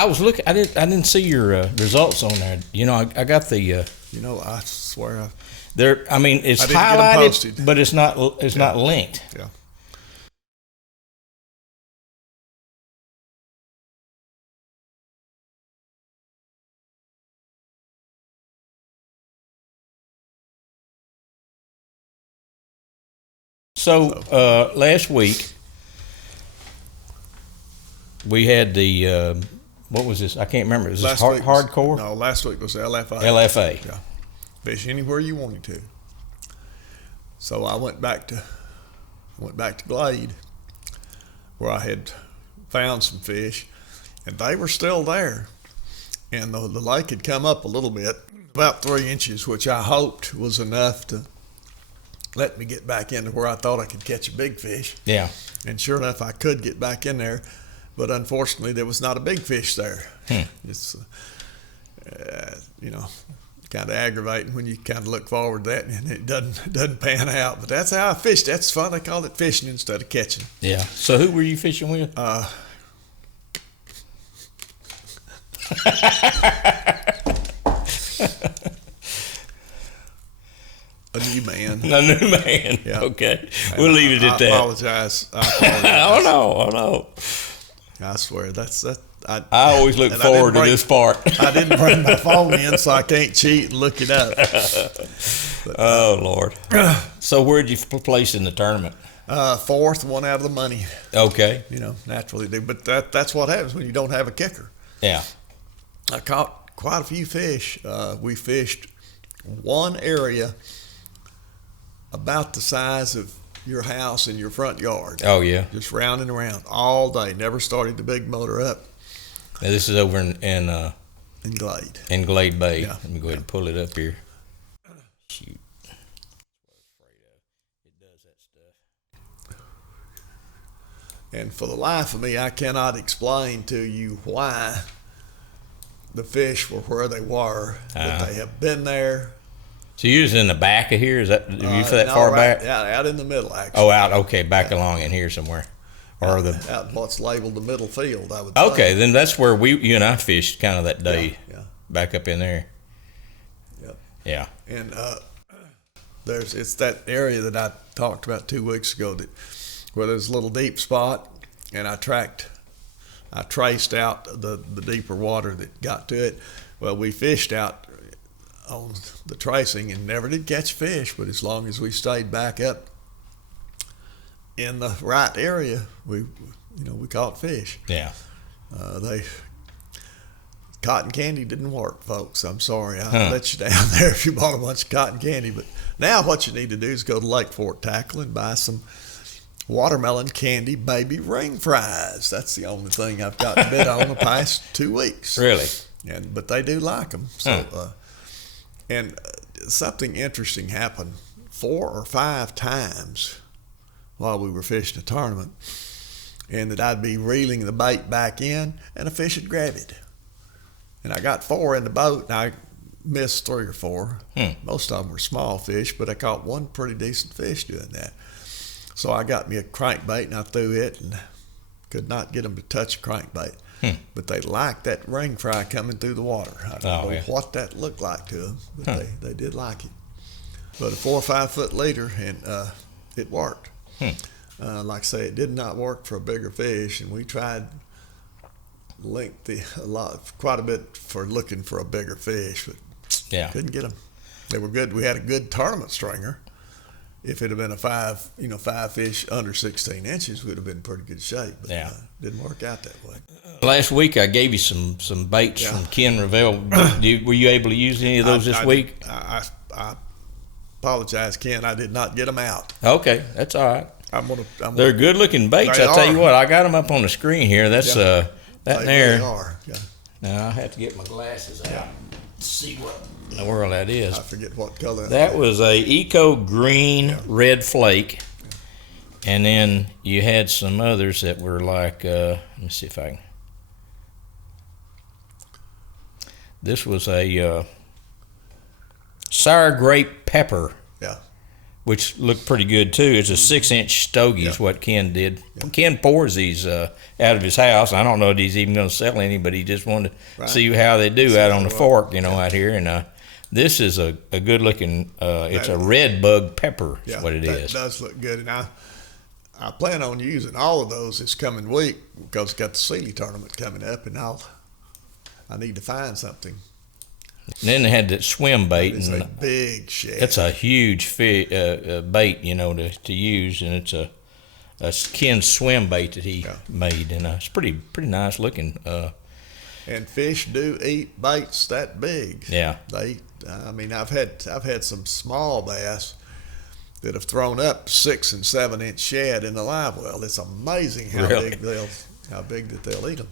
I was looking. I didn't see your results on there. You know, I got the. You know, I swear there. I mean, it's I didn't get 'em highlighted, posted. but it's not. It's not linked. Yeah. So last week we had the what was this? I can't remember. Was this hardcore? No, last week was LFA. LFA. Yeah. Fish anywhere you wanted to. So I went back to Glade, where I had found some fish, and they were still there. And the lake had come up a little bit, about 3 inches, which I hoped was enough to let me get back into where I thought I could catch a big fish. Yeah. And sure enough, I could get back in there, but unfortunately, there was not a big fish there. It's, you know, kind of aggravating when you kind of look forward to that and it doesn't pan out. But that's how I fished. That's fun. They call it fishing instead of catching. Yeah. So who were you fishing with? A new man. A new man. Yeah. Okay. We'll leave it at that. I apologize. Oh no. I swear I always look forward to this part. I didn't bring my phone in, so I can't cheat and look it up. But, oh Lord. So where'd you place in the tournament? Fourth, one out of the money. Okay. You know, naturally do. But that's what happens when you don't have a kicker. Yeah. I caught quite a few fish. We fished one area about the size of your house in your front yard. Oh yeah. Just round and around all day. Never started the big motor up. Now this is over in Glade. In Glade Bay. Yeah. Let me go ahead and pull it up here. Shoot. It does that stuff. And for the life of me, I cannot explain to you why the fish were where they were. But they have been there. So you're in the back of here? Is that you that no, far right, back? Yeah, out in the middle, actually. Oh, out. Okay, back along in here somewhere, or out in what's labeled the middle field, I would Okay, think. then that's where you and I fished kind of that day. Yeah. Back up in there. Yep. Yeah. And it's that area that I talked about 2 weeks ago where there's a little deep spot, and I traced out the deeper water that got to it. Well, we fished out on the tracing and never did catch fish, but as long as we stayed back up in the right area, we caught fish. Yeah. Cotton candy didn't work, folks. I'm sorry. I let you down there if you bought a bunch of cotton candy. But now what you need to do is go to Lake Fork Tackle and buy some watermelon candy baby ring fries. That's the only thing I've got to bid on the past 2 weeks. Really? But they do like them. So, something interesting happened 4 or 5 times while we were fishing a tournament, and that I'd be reeling the bait back in, and a fish would grab it. And I got 4 in the boat, and I missed 3 or 4. Most of them were small fish, but I caught one pretty decent fish doing that. So I got me a crankbait, and I threw it, and could not get them to touch a crankbait. But they liked that ring fry coming through the water. I don't know what that looked like to them, but they did like it. But a 4 or 5 foot leader, and it worked. Like I say, it did not work for a bigger fish, and we tried quite a bit for looking for a bigger fish, but couldn't get them. They were good. We had a good tournament stringer. If it had been a 5 fish under 16 inches, we'd have been in pretty good shape. But didn't work out that way. Last week I gave you some baits from Ken Revelle. Were you able to use any of those this week? I apologize, Ken. I did not get them out. Okay, that's all right. They're good looking baits. I tell you what, I got them up on the screen here. That's that they there. Really are. Yeah. Now I have to get my glasses out. See what in the world that is. I forget what color. That was a Eco Green Red Flake, and then you had some others that were like. Let me see if I can. This was a sour grape pepper. Yeah. which looked pretty good too. It's a 6-inch stogie is what Ken did. Ken pours these out of his house. I don't know if he's even going to sell any, but he just wanted to see how they do out on the fork, out here. And this is a good looking, it's a red bug pepper is what it is. It does look good. And I plan on using all of those this coming week because got the Sealy tournament coming up, and I need to find something. And then they had that swim bait. It's a big shad. It's a huge bait, to use, and it's a Ken swim bait that he made, and it's pretty nice looking. And fish do eat baits that big. Yeah. I've had some small bass that have thrown up 6 and 7 inch shad in the live well. It's amazing how big that they'll eat them.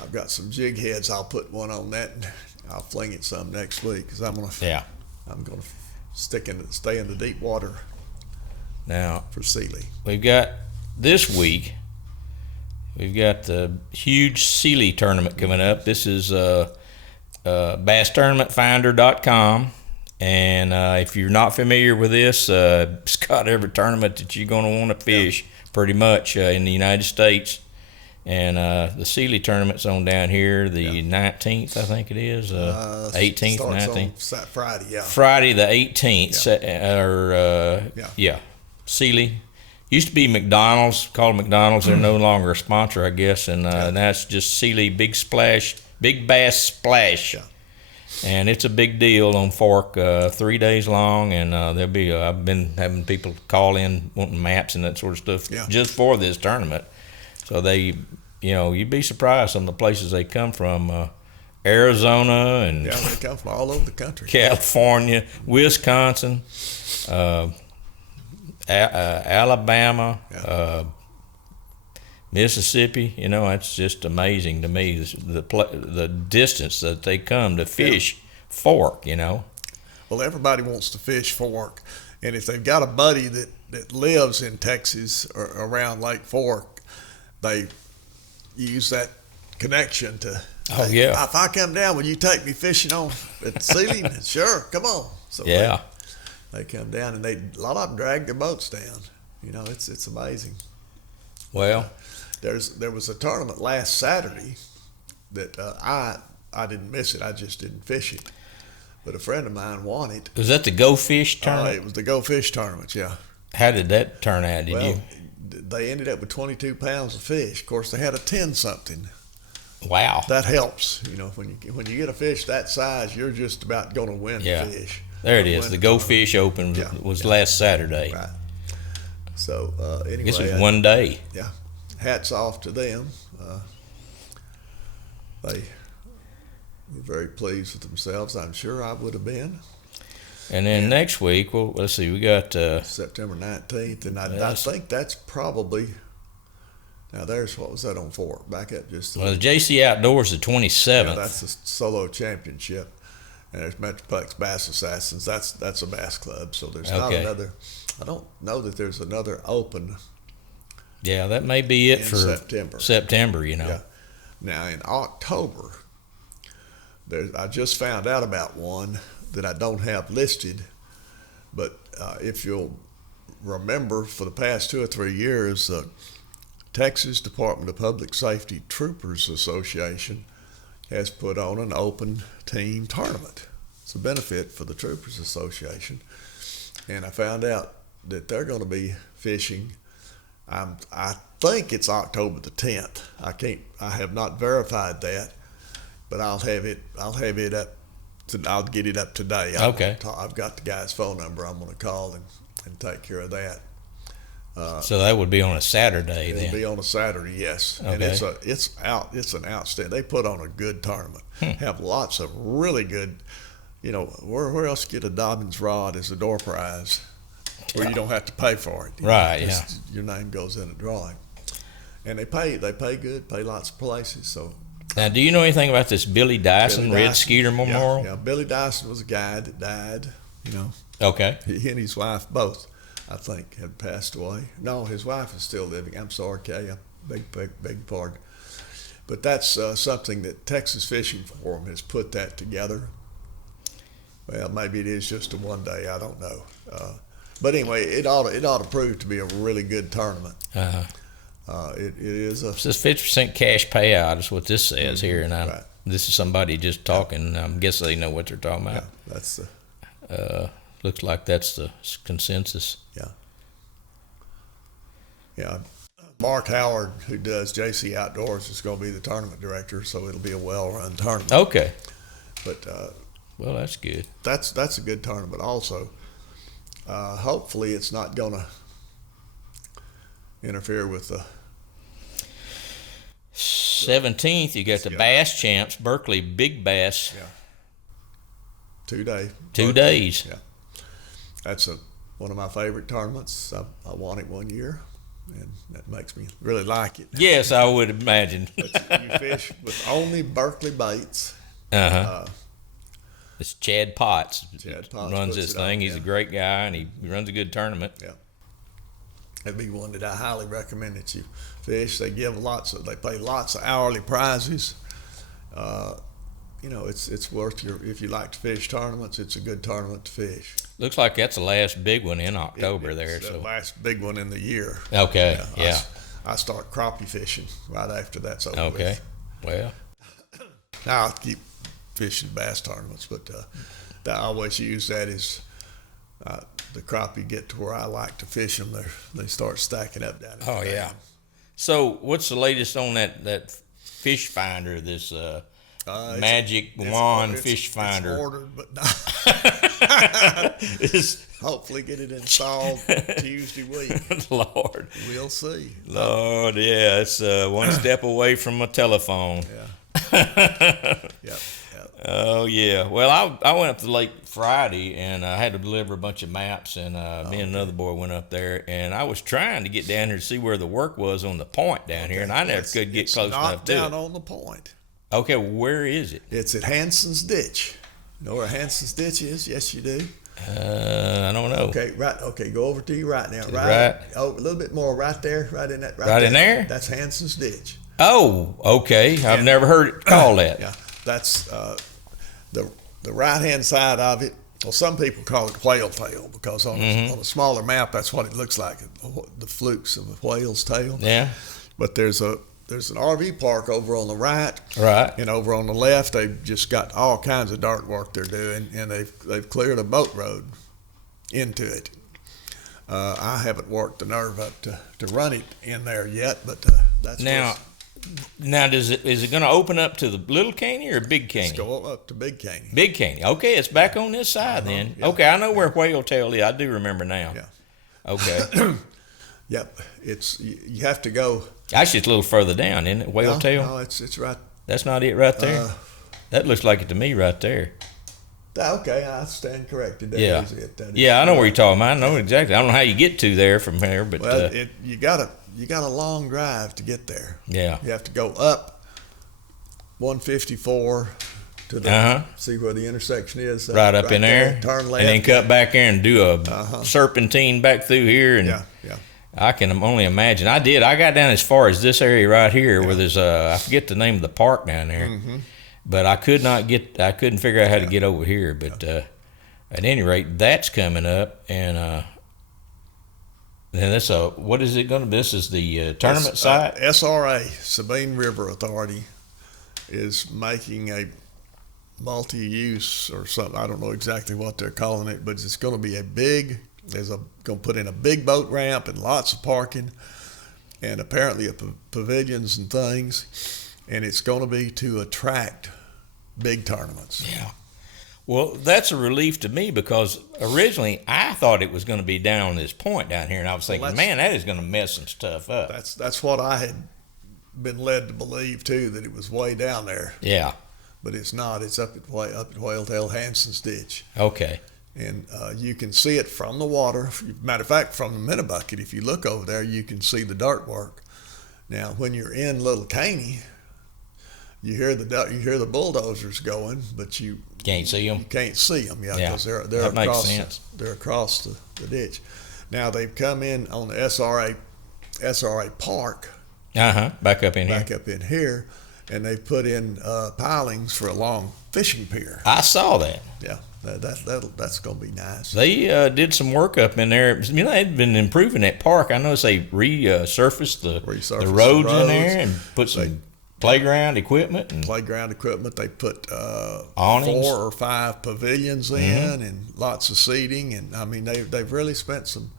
I've got some jig heads. I'll put one on that, and I'll fling it some next week because I'm gonna stay in the deep water. Now for Sealy, we've got this week. We've got the huge Sealy tournament coming up. This is BassTournamentFinder.com, and if you're not familiar with this, it's got every tournament that you're going to want to fish pretty much in the United States. And the Sealy tournament's on down here the 19th, I think it is, 18th, 19th. Friday, Friday the 18th, Sealy. Used to be McDonald's, called McDonald's. They're no longer a sponsor, I guess, and that's just Sealy Big Bass Splash. Yeah. And it's a big deal on Fork, 3 days long, and there'll be. I've been having people call in wanting maps and that sort of stuff just for this tournament. So they, you'd be surprised some of the places they come from. Arizona and they come from all over the country. California, Wisconsin, Alabama, Mississippi. It's just amazing to me the distance that they come to fish Fork. Well, everybody wants to fish Fork, and if they've got a buddy that lives in Texas or around Lake Fork, they use that connection to. If I come down, will you take me fishing at Sealy? Sure, come on. So they come down, and a lot of them drag their boats down. It's amazing. Well, there was a tournament last Saturday that I didn't miss it. I just didn't fish it, but a friend of mine won it. Was that the Go Fish tournament? It was the Go Fish tournament. Yeah. How did that turn out? They ended up with 22 pounds of fish. Of course, they had a 10-something. Wow. That helps. When you get a fish that size, you're just about going to win the fish. There it is. The Go Fish Open was last Saturday. Right. So anyway, this was one day. Yeah. Hats off to them. They were very pleased with themselves. I'm sure I would have been. And then next week, well, let's see, we got September 19th, and I think that's probably. Now, what was that on Fork? Back up just. The JC Outdoors the 27th. Yeah, that's the solo championship, and there's Metroplex Bass Assassins. That's a bass club, so there's not another. I don't know that there's another open. Yeah, that may be it for September. Yeah. Now in October, I just found out about one that I don't have listed, but if you'll remember, for the past 2 or 3 years, the Texas Department of Public Safety Troopers Association has put on an open team tournament. It's a benefit for the Troopers Association, and I found out that they're going to be fishing. I think it's October the 10th. I have not verified that, but I'll have it up. I'll get it up today. I've got the guy's phone number. I'm going to call and take care of that. So that would be on a Saturday. It'll be on a Saturday, yes. Okay. And it's an outstanding. They put on a good tournament. Have lots of really good. Where else get a Dobbins rod as a door prize, where you don't have to pay for it. Right. Your name goes in a drawing, and they pay good. Pay lots of places. So. Now, do you know anything about this Billy Dyson Red Skeeter Memorial? Yeah, Billy Dyson was a guy that died, Okay. He and his wife both, I think, had passed away. No, his wife is still living. I'm sorry, Kay. Beg pardon. But that's something that Texas Fishing Forum has put that together. Well, maybe it is just a one day. I don't know. But anyway, it ought to prove to be a really good tournament. It is a. It says 50% cash payout is what this says here, and right. This is somebody just talking. I guess they know what they're talking about. Yeah, that's the. Looks like that's the consensus. Yeah. Yeah. Mark Howard, who does JC Outdoors, is going to be the tournament director, so it'll be a well-run tournament. Okay. But well, that's good. That's a good tournament. Also, hopefully, it's not going to interfere with the 17th. You got the Bass Champs, Berkeley Big Bass. Yeah. 2 day. 2 days. Yeah. That's one of my favorite tournaments. I won it one year, and that makes me really like it. Yes, I would imagine. But you fish with only Berkeley baits. It's Chad Potts. Chad Potts runs this thing. He's yeah. a great guy, and he runs a good tournament. Yeah. That'd be one that I highly recommend that you fish. They pay lots of hourly prizes. It's worth if you like to fish tournaments, it's a good tournament to fish. Looks like that's the last big one in October It's the last big one in the year. Okay, yeah. I start crappie fishing right after that's over Okay, with. well. Now I'll keep fishing bass tournaments, but I always use that as the crappie get to where I like to fish them. They start stacking up down. Oh, yeah. So what's the latest on that fish finder, this magic wand fish finder? It's ordered, but not. Hopefully get it installed Tuesday week. Lord. We'll see. Lord, yeah, it's one step away from a telephone. Yeah. Yep. Oh, yeah. Well, I went up to the lake Friday, and I had to deliver a bunch of maps, and me and another boy went up there, and I was trying to get down here to see where the work was on the point down here, and I never could get close enough to it. It's not down on the point. Okay, where is it? It's at Hanson's Ditch. You know where Hanson's Ditch is? Yes, you do. I don't know. Okay, right. Okay, go over to you right now. Right. Oh, a little bit more right there, right in that. Right in there? That's Hanson's Ditch. Oh, okay. I've never heard it called that. Yeah, that's the right-hand side of it. Well, some people call it whale tail because on a smaller map, that's what it looks like, the flukes of a whale's tail. Yeah. But there's an RV park over on the right. Right. And over on the left, they've just got all kinds of dirt work they're doing, and they've cleared a boat road into it. I haven't worked the nerve up to run it in there yet, but that's Now, is it going to open up to the Little Caney or Big Caney? Let's go up to Big Caney. Big Caney. Okay, it's back on this side then. Yeah. Okay, I know where Whale Tail is. I do remember now. Yeah. Okay. Yep. You have to go. Actually, it's a little further down, isn't it? Whale Tail? No, it's right. That's not it right there? That looks like it to me right there. Okay, I stand corrected. That Yeah. is it. I know where you're talking about. I know exactly. I don't know how you get to there from here, but well, you got a long drive to get there. Yeah. You have to go up 154 to the see where the intersection is. Right up in there. Turn left. And then cut back there and do a serpentine back through here. And yeah. I can only imagine. I got down as far as this area right here where there's I forget the name of the park down there. Mm-hmm. But I couldn't figure out how to get over here. But at any rate, that's coming up, and then that's what is it going to be? This is the tournament site? SRA, Sabine River Authority, is making a multi-use or something. I don't know exactly what they're calling it, but it's going to be going to put in a big boat ramp and lots of parking, and apparently pavilions and things. And it's going to be to attract big tournaments. Yeah. Well, that's a relief to me because originally I thought it was going to be down on this point down here, and I was thinking, man, that is going to mess some stuff up. That's what I had been led to believe too, that it was way down there. Yeah. But it's not. It's up at Whale Tail Hanson's Ditch. Okay. And you can see it from the water. Matter of fact, from the minute bucket, if you look over there, you can see the dirt work. Now, when you're in Little Caney, you hear the bulldozers going, but you can't see them. You can't see them, because they're that makes across. Sense. They're across the ditch. Now they've come in on the SRA Park. Back up in here. Back up in here, and they put in pilings for a long fishing pier. I saw that. Yeah. That's going to be nice. They did some work up in there. They'd been improving that park. I noticed they resurfaced the roads in there and put some playground equipment. They put awnings. 4 or 5 pavilions in and lots of seating. And I mean, they've really spent some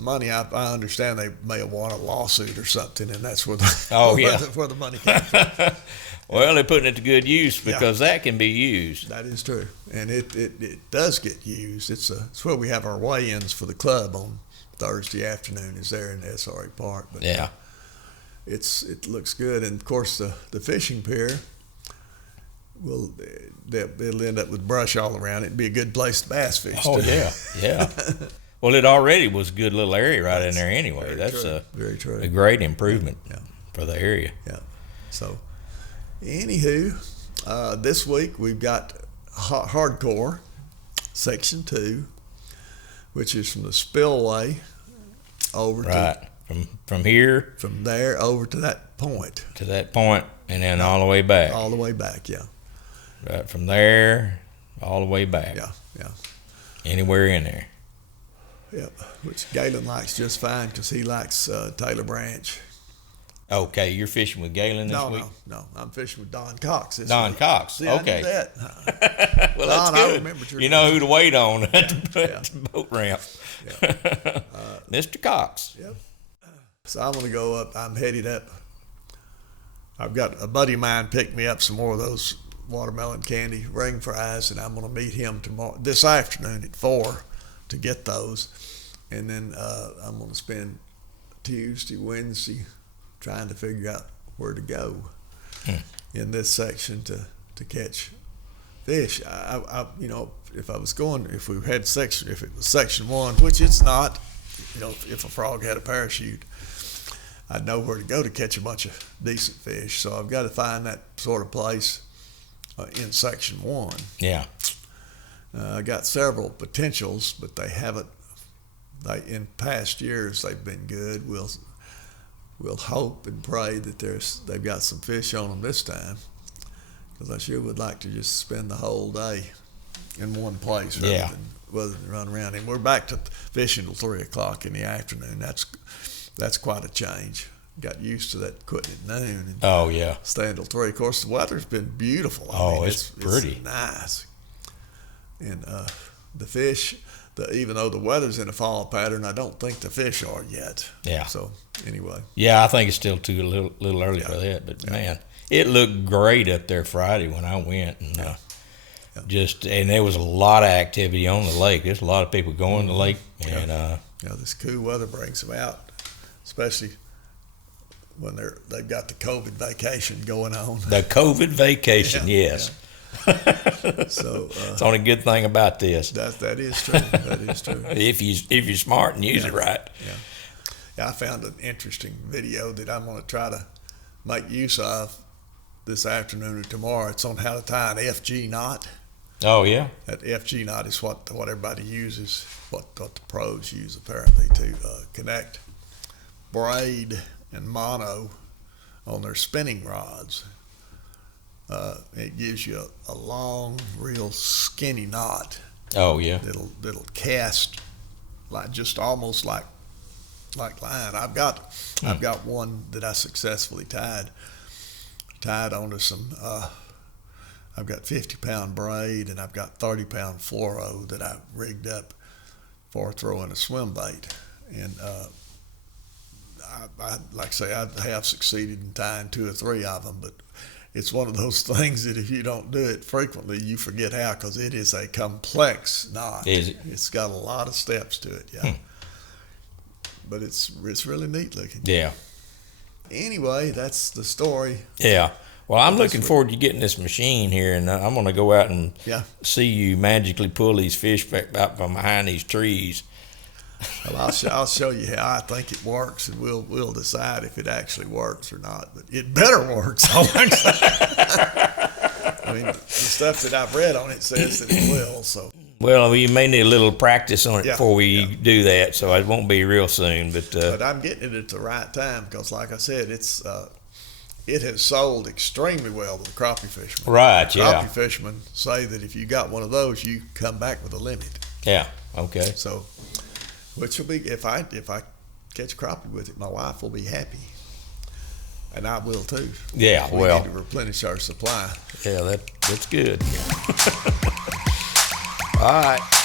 money. I understand they may have won a lawsuit or something, and that's where where the money came from. Well, they're putting it to good use because that can be used. That is true, and it does get used. It's where we have our weigh-ins for the club on Thursday afternoon. Is there in the SRA Park? But yeah, it looks good, and of course the fishing pier it'll end up with brush all around it. It'd be a good place to bass fish. Oh yeah. Well, it already was a good little area right in there anyway. That's very true. A great improvement for the area. Yeah. So. Anywho, this week we've got hardcore, section 2, which is from the spillway over from here, from there over to that point, and then all the way back. All the way back, yeah. Right from there, all the way back. Yeah. Anywhere in there. Yep. Which Galen likes just fine because he likes Taylor Branch. Okay, you're fishing with Galen this week? No. I'm fishing with Don Cox this week. Cox, See, okay. I knew that. Well, Don, that's good. I remembered your name. Know who to wait on at the boat ramp. Yeah. Mr. Cox. Yep. So I'm going to go up. I'm headed up. I've got a buddy of mine picked me up some more of those watermelon candy ring fries, and I'm going to meet him this afternoon at 4 to get those. And then I'm going to spend Tuesday, Wednesday trying to figure out where to go in this section to catch fish. If it was section 1, which it's not, if a frog had a parachute, I'd know where to go to catch a bunch of decent fish. So I've got to find that sort of place in section 1. Yeah. I got several potentials, but they haven't. In past years, they've been good. We'll hope and pray that they've got some fish on them this time, because I sure would like to just spend the whole day in one place rather than run around. And we're back to fishing till 3 o'clock in the afternoon. That's quite a change. Got used to that quitting at noon and staying till 3. Of course, the weather's been beautiful. It's pretty. It's nice. And the fish, even though the weather's in a fall pattern, I don't think the fish are yet. Yeah. So anyway. Yeah, I think it's still a little early for that. But man, it looked great up there Friday when I went, and and there was a lot of activity on the lake. There's a lot of people going to the lake, and this cool weather brings them out, especially when they've got the COVID vacation going on. The COVID vacation, yes. Yeah. So it's the only good thing about this. That is true. That is true. if you're smart and use it right. Yeah, I found an interesting video that I'm going to try to make use of this afternoon or tomorrow. It's on how to tie an FG knot. Oh yeah. That FG knot is what everybody uses, what the pros use apparently to connect braid and mono on their spinning rods. It gives you a long, real skinny knot. Oh yeah. That'll cast almost like line. I've got one that I successfully tied onto some. I've got 50-pound braid and I've got 30-pound fluoro that I rigged up for throwing a swim bait. And I like I say, I have succeeded in tying 2 or 3 of them, but it's one of those things that if you don't do it frequently, you forget how, because it is a complex knot. Is it? It's got a lot of steps to it, But it's really neat looking. Yeah. Anyway, that's the story. Yeah. Well, I'm looking forward to getting this machine here, and I'm going to go out and see you magically pull these fish back out from behind these trees. Well, I'll show you how I think it works, and we'll decide if it actually works or not. But it better work. So I mean, the stuff that I've read on it says that it will. So. Well, you may need a little practice on it before we do that, so it won't be real soon. But I'm getting it at the right time because, like I said, it's it has sold extremely well to the crappie fishermen. Right, yeah. Crappie fishermen say that if you got one of those, you come back with a limit. Yeah, okay. So, which will be, if I catch crappie with it, my wife will be happy. And I will too. Yeah, we well. need to replenish our supply. Yeah, that's good. All right.